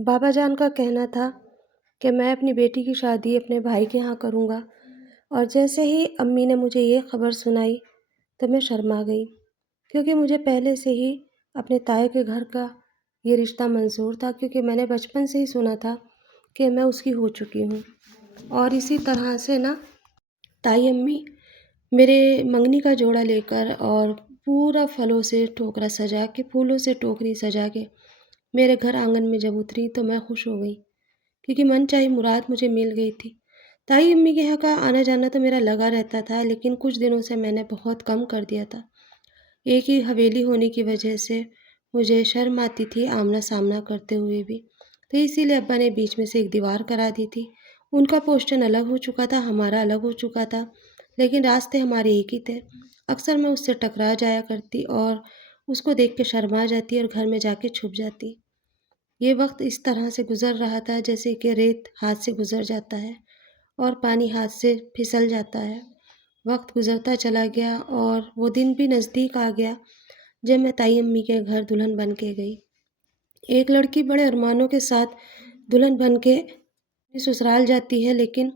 بابا جان کا کہنا تھا کہ میں اپنی بیٹی کی شادی اپنے بھائی کے یہاں کروں گا، اور جیسے ہی امی نے مجھے یہ خبر سنائی تو میں شرما گئی، کیونکہ مجھے پہلے سے ہی اپنے تایا کے گھر کا یہ رشتہ منظور تھا، کیونکہ میں نے بچپن سے ہی سنا تھا کہ میں اس کی ہو چکی ہوں۔ اور اسی طرح سے نا تائی امی میرے منگنی کا جوڑا لے کر اور پورا پھلوں سے ٹوکرا سجا کے، پھولوں سے ٹوکری سجا کے میرے گھر آنگن میں جب اتری تو میں خوش ہو گئی، کیونکہ من چاہی مراد مجھے مل گئی تھی۔ تائی امی کے یہاں کا آنا جانا تو میرا لگا رہتا تھا، لیکن کچھ دنوں سے میں نے بہت کم کر دیا تھا۔ ایک ہی حویلی ہونے کی وجہ سے مجھے شرم آتی تھی آمنا سامنا کرتے ہوئے بھی، تو اسی لیے ابا نے بیچ میں سے ایک دیوار کرا دی تھی۔ ان کا پوسٹن الگ ہو چکا تھا، ہمارا الگ ہو چکا تھا، لیکن راستے ہمارے ایک ہی تھے۔ اکثر میں اس سے ٹکرا جایا کرتی اور اس کو دیکھ کے شرما جاتی اور گھر میں جا کے چھپ جاتی۔ یہ وقت اس طرح سے گزر رہا تھا جیسے کہ ریت ہاتھ سے گزر جاتا ہے اور پانی ہاتھ سے پھسل جاتا ہے۔ وقت گزرتا چلا گیا اور وہ دن بھی نزدیک آ گیا جب میں تائی امی کے گھر دلہن بن کے گئی۔ ایک لڑکی بڑے ارمانوں کے ساتھ دلہن بن کے سسرال جاتی ہے، لیکن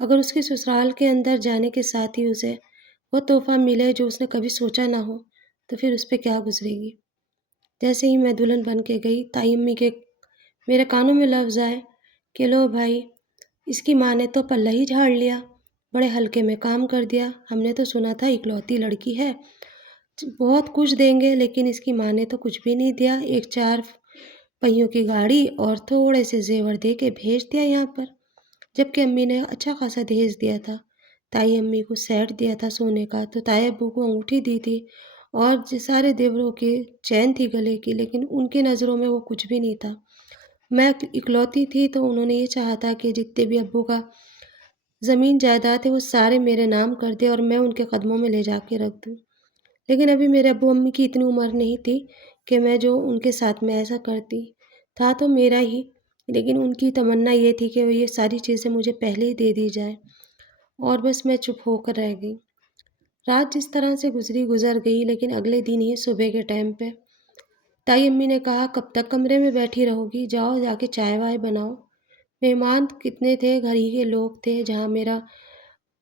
اگر اس کے سسرال کے اندر جانے کے ساتھ ہی اسے وہ تحفہ ملے جو اس نے کبھی سوچا نہ ہو تو پھر اس پہ کیا گزرے گی۔ جیسے ہی میں دلہن بن کے گئی، تائی امی کے میرے کانوں میں لفظ آئے کہ لو بھائی، اس کی ماں نے تو پلہ ہی جھاڑ لیا، بڑے ہلکے میں کام کر دیا، ہم نے تو سنا تھا اکلوتی لڑکی ہے، بہت کچھ دیں گے، لیکن اس کی ماں نے تو کچھ بھی نہیں دیا، ایک 4 پہیوں کی گاڑی اور تھوڑے سے زیور دے کے بھیج دیا یہاں پر، جبکہ امی نے اچھا خاصا دہیج دیا تھا۔ تائی امی کو سیٹ دیا تھا سونے کا، تو تائی ابو کو انگوٹھی دی تھی اور سارے دیوروں کی چین تھی گلے کی، لیکن ان کی نظروں میں وہ کچھ بھی نہیں تھا۔ میں اکلوتی تھی تو انہوں نے یہ چاہا تھا کہ جتنے بھی ابو کا زمین جائیداد ہے وہ سارے میرے نام کر دے اور میں ان کے قدموں میں لے جا کے رکھ دوں، لیکن ابھی میرے ابو امی کی اتنی عمر نہیں تھی کہ میں جو ان کے ساتھ میں ایسا کرتی، تھا تو میرا ہی، لیکن ان کی تمنا یہ تھی کہ یہ ساری چیزیں مجھے پہلے ہی دے دی جائیں، اور بس میں چپ ہو کر رہ گئی۔ رات جس طرح سے گزر گئی، لیکن اگلے دن ہی صبح کے ٹائم پہ تائی امی نے کہا کب تک کمرے میں بیٹھی رہو گی، جاؤ جا کے چائے وائے بناؤ۔ مہمان کتنے تھے، گھر ہی کے لوگ تھے، جہاں میرا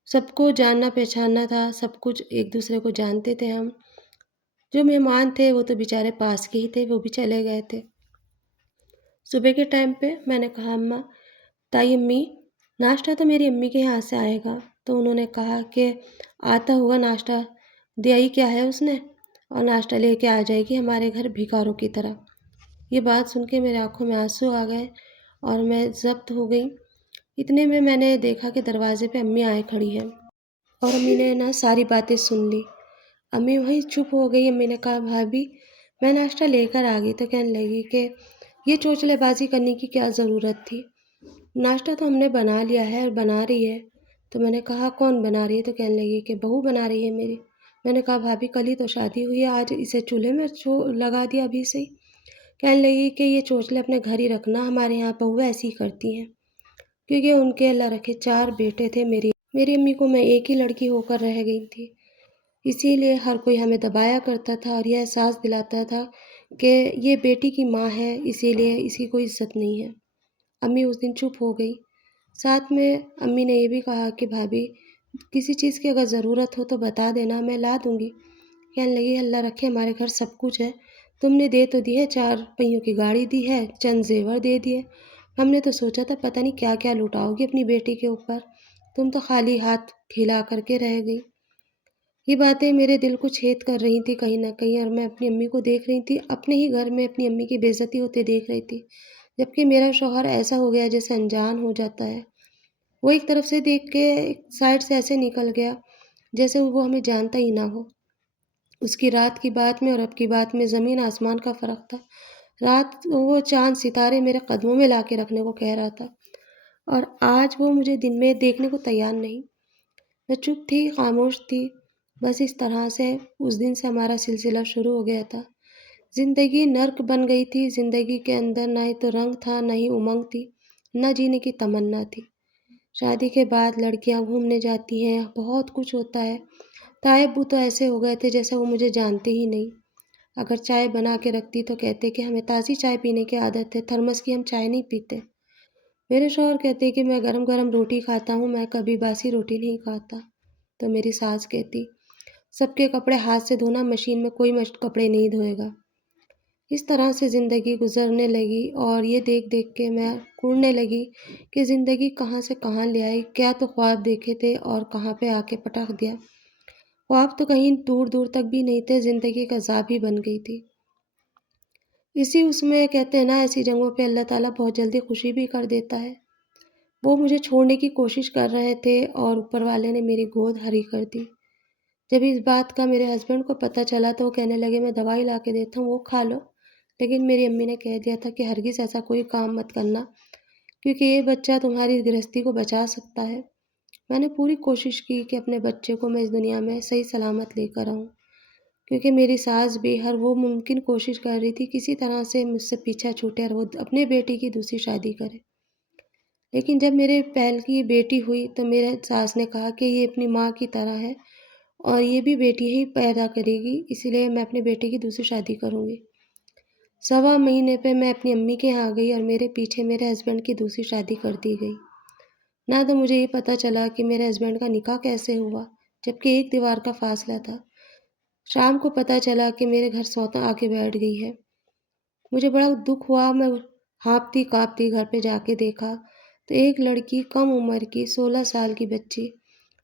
سب کو جاننا پہچاننا تھا، سب کچھ ایک دوسرے کو جانتے تھے ہم۔ جو مہمان تھے وہ تو بیچارے پاس کے ہی تھے، وہ بھی چلے گئے تھے۔ صبح کے ٹائم پہ میں نے کہا اماں، تائی امی، ناشتہ تو میری امی کے یہاں سے آئے گا، تو انہوں نے کہا کہ آتا ہوا ناشتہ، دیا ہی کیا ہے اس نے، اور ناشتہ لے کے آ جائے گی ہمارے گھر بھکاروں کی طرح۔ یہ بات سن کے میرے آنکھوں میں آنسو آ گئے اور میں ضبط ہو گئی۔ اتنے میں نے دیکھا کہ دروازے پہ امی آئے کھڑی ہیں، اور امی نے نا ساری باتیں سن لی۔ امی وہیں چپ ہو گئی۔ امی نے کہا بھابھی، میں ناشتہ لے کر آ گئی، تو کہنے لگی کہ یہ چوچلے بازی کرنے کی کیا ضرورت تھی، ناشتہ تو ہم نے بنا لیا ہے اور بنا رہی ہے۔ تو میں نے کہا کون بنا رہی ہے، تو کہنے لگی کہ بہو بنا رہی ہے میری۔ میں نے کہا بھابھی کل ہی تو شادی ہوئی ہے، آج اسے چولہے میں لگا دیا ابھی سے ہی۔ کہنے لگی کہ یہ چوچلے اپنے گھر ہی رکھنا، ہمارے یہاں بہو ایسی ہی کرتی ہیں، کیونکہ ان کے اللہ رکھے 4 بیٹے تھے، میری امی کو میں ایک ہی لڑکی ہو کر رہ گئی تھی، اسی لیے ہر کوئی ہمیں دبایا کرتا تھا اور یہ احساس دلاتا تھا کہ یہ بیٹی کی ماں ہے، اسی لیے اس کی کوئی عزت نہیں ہے۔ امی اس دن چپ ہو گئی۔ ساتھ میں امی نے یہ بھی کہا کہ بھابھی، کسی چیز کی اگر ضرورت ہو تو بتا دینا، میں لا دوں گی۔ کہنے لگی اللہ رکھے ہمارے گھر سب کچھ ہے، تم نے دے تو دی ہے، 4 پہیوں کی گاڑی دی ہے، چند زیور دے دیے، ہم نے تو سوچا تھا پتہ نہیں کیا کیا لٹاؤ گی اپنی بیٹی کے اوپر، تم تو خالی ہاتھ کھلا کر کے رہ گئی۔ یہ باتیں میرے دل کو چھید کر رہی تھی کہیں نہ کہیں، اور میں اپنی امی کو دیکھ رہی تھی، اپنے ہی گھر میں اپنی امی کی بے عزتی ہوتے دیکھ رہی تھی، جبکہ میرا شوہر ایسا ہو گیا جیسے انجان ہو جاتا ہے۔ وہ ایک طرف سے دیکھ کے ایک سائڈ سے ایسے نکل گیا جیسے وہ ہمیں جانتا ہی نہ ہو۔ اس کی رات کی بات میں اور اب کی بات میں زمین آسمان کا فرق تھا۔ رات وہ چاند ستارے میرے قدموں میں لا کے رکھنے کو کہہ رہا تھا، اور آج وہ مجھے دن میں دیکھنے کو تیار نہیں۔ میں چپ تھی، خاموش تھی، بس اس طرح سے اس دن سے ہمارا سلسلہ شروع ہو گیا تھا۔ زندگی نرک بن گئی تھی، زندگی کے اندر نہ ہی تو رنگ تھا، نہ ہی امنگ تھی، نہ جینے کی تمنا تھی۔ شادی کے بعد لڑکیاں گھومنے جاتی ہیں، بہت کچھ ہوتا ہے، تائی ابو تو ایسے ہو گئے تھے جیسے وہ مجھے جانتے ہی نہیں۔ اگر چائے بنا کے رکھتی تو کہتے کہ ہمیں تازی چائے پینے کی عادت ہے، تھرمس کی ہم چائے نہیں پیتے۔ میرے شوہر کہتے کہ میں گرم گرم روٹی کھاتا ہوں، میں کبھی باسی روٹی نہیں کھاتا۔ تو میری ساس کہتی سب کے کپڑے ہاتھ سے دھونا، مشین میں کوئی کپڑے نہیں دھوئے گا۔ اس طرح سے زندگی گزرنے لگی اور یہ دیکھ دیکھ کے میں کڑنے لگی کہ زندگی کہاں سے کہاں لے آئی، کیا تو خواب دیکھے تھے اور کہاں پہ آ کے پٹخ دیا۔ خواب تو کہیں دور دور تک بھی نہیں تھے، زندگی کا عذاب ہی بن گئی تھی۔ اس میں کہتے ہیں نا، ایسی جگہوں پہ اللہ تعالیٰ بہت جلدی خوشی بھی کر دیتا ہے۔ وہ مجھے چھوڑنے کی کوشش کر رہے تھے اور اوپر والے نے میری گود ہری کر دی۔ جب اس بات کا میرے ہسبینڈ کو پتہ چلا تو وہ کہنے لگے میں دوائی لا کے دیتا ہوں، وہ کھا لو۔ لیکن میری امی نے کہہ دیا تھا کہ ہرگز ایسا کوئی کام مت کرنا، کیونکہ یہ بچہ تمہاری گرہستی کو بچا سکتا ہے۔ میں نے پوری کوشش کی کہ اپنے بچے کو میں اس دنیا میں صحیح سلامت لے کر آؤں، کیونکہ میری ساس بھی ہر وہ ممکن کوشش کر رہی تھی کسی طرح سے مجھ سے پیچھا چھوٹے اور وہ اپنے بیٹی کی دوسری شادی کرے۔ لیکن جب میرے پہل کی بیٹی ہوئی تو میرے ساس نے کہا کہ یہ اپنی ماں کی طرح ہے اور یہ بھی بیٹی ہی پیدا کرے گی، اسی لیے میں اپنے بیٹے کی دوسری شادی کروں گی۔ 1.25 مہینے پہ میں اپنی امی کے یہاں گئی اور میرے پیچھے میرے ہسبینڈ کی دوسری شادی کر دی گئی۔ نہ تو مجھے یہ پتہ چلا کہ میرے ہسبینڈ کا نکاح کیسے ہوا، جبکہ ایک دیوار کا فاصلہ تھا۔ شام کو پتہ چلا کہ میرے گھر سوتن آ کے بیٹھ گئی ہے۔ مجھے بڑا دکھ ہوا، میں ہانپتی کانپتی گھر پہ جا کے دیکھا تو ایک لڑکی کم عمر کی 16 سال کی بچی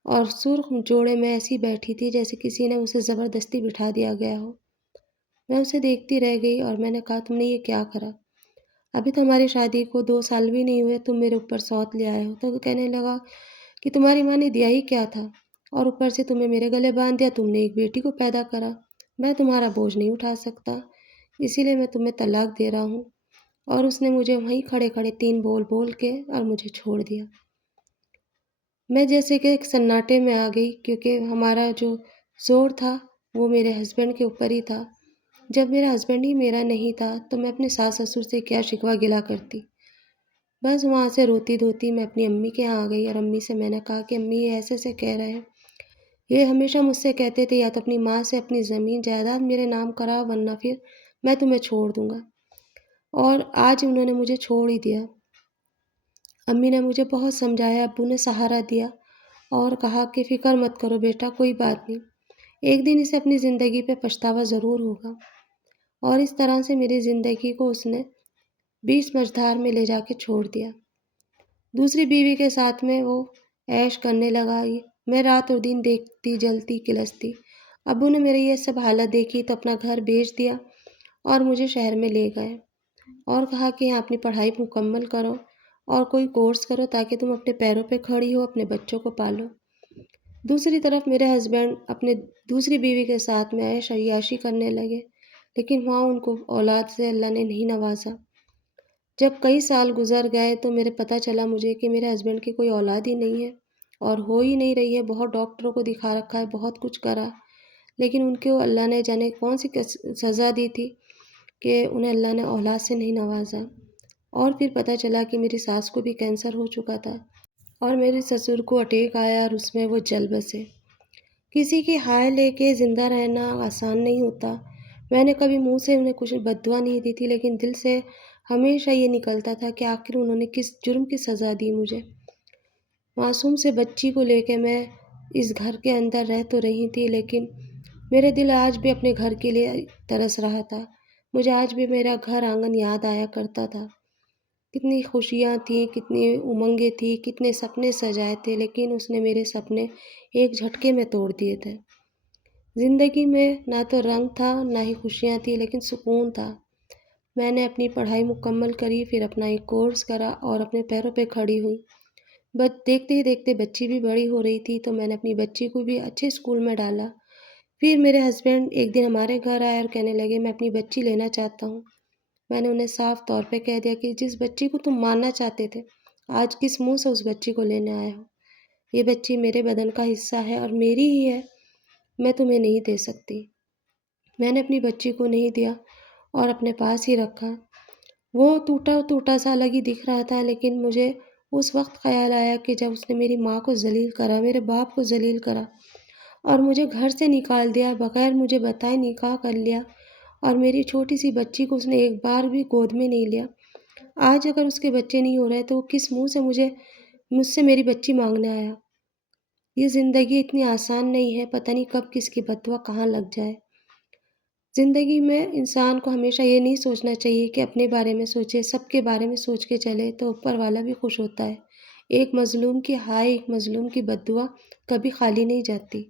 اور سرخ جوڑے میں ایسی بیٹھی تھی جیسے کسی نے اسے زبردستی بٹھا دیا گیا ہو۔ میں اسے دیکھتی رہ گئی اور میں نے کہا تم نے یہ کیا کرا؟ ابھی تو ہماری شادی کو 2 سال بھی نہیں ہوئے، تم میرے اوپر سوت لے آئے ہو۔ تو وہ کہنے لگا کہ تمہاری ماں نے دیا ہی کیا تھا، اور اوپر سے تمہیں میرے گلے باندھ دیا، تم نے ایک بیٹی کو پیدا کرا، میں تمہارا بوجھ نہیں اٹھا سکتا، اسی لیے میں تمہیں طلاق دے رہا ہوں۔ اور اس نے مجھے وہیں کھڑے کھڑے 3 بول بول کے اور مجھے چھوڑ دیا۔ میں جیسے کہ ایک سناٹے میں آ گئی، کیونکہ ہمارا جو زور تھا وہ میرے ہسبینڈ کے اوپر ہی تھا۔ جب میرا ہسبینڈ ہی میرا نہیں تھا تو میں اپنے ساس سسر سے کیا شکوہ گلا کرتی۔ بس وہاں سے روتی دھوتی میں اپنی امی کے یہاں آ گئی اور امی سے میں نے کہا کہ امی یہ ایسے سے کہہ رہے ہیں، یہ ہمیشہ مجھ سے کہتے تھے یا تو اپنی ماں سے اپنی زمین جائیداد میرے نام کراؤ ورنہ پھر میں تمہیں چھوڑ دوں گا، اور آج انہوں نے مجھے چھوڑ ہی دیا۔ امی نے مجھے بہت سمجھایا، ابو نے سہارا دیا اور کہا کہ فکر مت کرو بیٹا، کوئی بات نہیں، ایک دن اسے اپنی زندگی پہ پچھتاوا ضرور ہوگا۔ اور اس طرح سے میری زندگی کو اس نے 20 مزدھار میں لے جا کے چھوڑ دیا۔ دوسری بیوی کے ساتھ میں وہ عیش کرنے لگا۔ میں رات اور دن دیکھتی جلتی کلستی۔ ابو نے میری یہ سب حالت دیکھی تو اپنا گھر بیچ دیا اور مجھے شہر میں لے گئے اور کہا کہ یہاں اپنی پڑھائی مکمل کرو اور کوئی کورس کرو تاکہ تم اپنے پیروں پہ کھڑی ہو، اپنے بچوں کو پالو۔ دوسری طرف میرے ہسبینڈ اپنے دوسری بیوی کے ساتھ میں عیش عیاشی کرنے لگے، لیکن وہاں ان کو اولاد سے اللہ نے نہیں نوازا۔ جب کئی سال گزر گئے تو میرے پتہ چلا مجھے کہ میرے ہسبینڈ کی کوئی اولاد ہی نہیں ہے اور ہو ہی نہیں رہی ہے۔ بہت ڈاکٹروں کو دکھا رکھا ہے، بہت کچھ کرا، لیکن ان کو اللہ نے جانے کون سی سزا دی تھی کہ انہیں اللہ نے اولاد سے نہیں نوازا۔ اور پھر پتہ چلا کہ میری ساس کو بھی کینسر ہو چکا تھا اور میرے سسر کو اٹیک آیا اور اس میں وہ جل بسے۔ کسی کی ہائے لے کے زندہ رہنا آسان نہیں ہوتا۔ میں نے کبھی منہ سے انہیں کچھ بد دعا نہیں دی تھی، لیکن دل سے ہمیشہ یہ نکلتا تھا کہ آخر انہوں نے کس جرم کی سزا دی مجھے۔ معصوم سے بچی کو لے کے میں اس گھر کے اندر رہ تو رہی تھی، لیکن میرے دل آج بھی اپنے گھر کے لیے ترس رہا تھا۔ مجھے آج بھی میرا گھر آنگن یاد آیا کرتا تھا۔ کتنی خوشیاں تھیں، کتنی امنگیں تھیں، کتنے سپنے سجائے تھے، لیکن اس نے میرے سپنے ایک جھٹکے میں توڑ دیے تھے۔ زندگی میں نہ تو رنگ تھا نہ ہی خوشیاں تھیں، لیکن سکون تھا۔ میں نے اپنی پڑھائی مکمل کری، پھر اپنا ایک کورس کرا اور اپنے پیروں پہ کھڑی ہوئی۔ بس دیکھتے ہی دیکھتے بچی بھی بڑی ہو رہی تھی تو میں نے اپنی بچی کو بھی اچھے اسکول میں ڈالا۔ پھر میرے ہسبینڈ ایک دن ہمارے گھر آئے اور کہنے لگے میں اپنی بچی لینا چاہتا ہوں۔ میں نے انہیں صاف طور پہ کہہ دیا کہ جس بچی کو تم ماننا چاہتے تھے، آج کس منہ سے اس بچی کو لینے آئے ہو؟ یہ بچی میرے بدن کا حصہ ہے اور میری ہی ہے، میں تمہیں نہیں دے سکتی۔ میں نے اپنی بچی کو نہیں دیا اور اپنے پاس ہی رکھا۔ وہ ٹوٹا ٹوٹا سا الگ ہی دکھ رہا تھا، لیکن مجھے اس وقت خیال آیا کہ جب اس نے میری ماں کو ذلیل کرا، میرے باپ کو ذلیل کرا اور مجھے گھر سے نکال دیا، بغیر مجھے بتائے نکاح کر لیا اور میری چھوٹی-سی بچی کو اس نے ایک بار بھی گود میں نہیں لیا۔ آج اگر اس کے بچے نہیں ہو رہے تو وہ کس منہ سے مجھ سے میری بچی مانگنے آیا؟ یہ زندگی اتنی آسان نہیں ہے، پتہ نہیں کب کس کی بد دعا کہاں لگ جائے۔ زندگی میں انسان کو ہمیشہ یہ نہیں سوچنا چاہیے کہ اپنے بارے میں سوچے، سب کے بارے میں سوچ کے چلے تو اوپر والا بھی خوش ہوتا ہے۔ ایک مظلوم کی ہائے، ایک مظلوم کی بد دعا کبھی خالی نہیں جاتی۔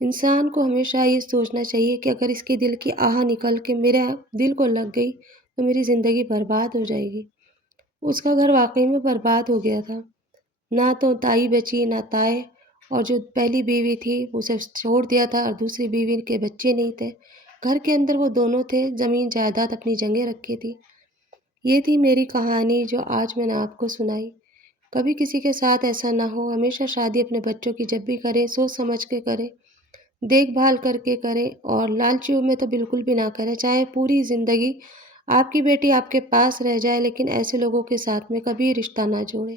انسان کو ہمیشہ یہ سوچنا چاہیے کہ اگر اس کے دل کی آہ نکل کے میرے دل کو لگ گئی تو میری زندگی برباد ہو جائے گی۔ اس کا گھر واقعی میں برباد ہو گیا تھا۔ نہ تو تائی بچی نہ تائے، اور جو پہلی بیوی تھی اسے چھوڑ دیا تھا، اور دوسری بیوی کے بچے نہیں تھے۔ گھر کے اندر وہ دونوں تھے، زمین جائیداد اپنی جگہ رکھی تھی۔ یہ تھی میری کہانی جو آج میں نے آپ کو سنائی۔ کبھی کسی کے ساتھ ایسا نہ ہو، ہمیشہ شادی اپنے بچوں کی جب بھی کریں سوچ سمجھ کے کریں، دیکھ بھال کر کے کریں، اور لالچیوں میں تو بالکل بھی نہ کریں۔ چاہے پوری زندگی آپ کی بیٹی آپ کے پاس رہ جائے لیکن ایسے لوگوں کے ساتھ میں کبھی رشتہ نہ جوڑیں۔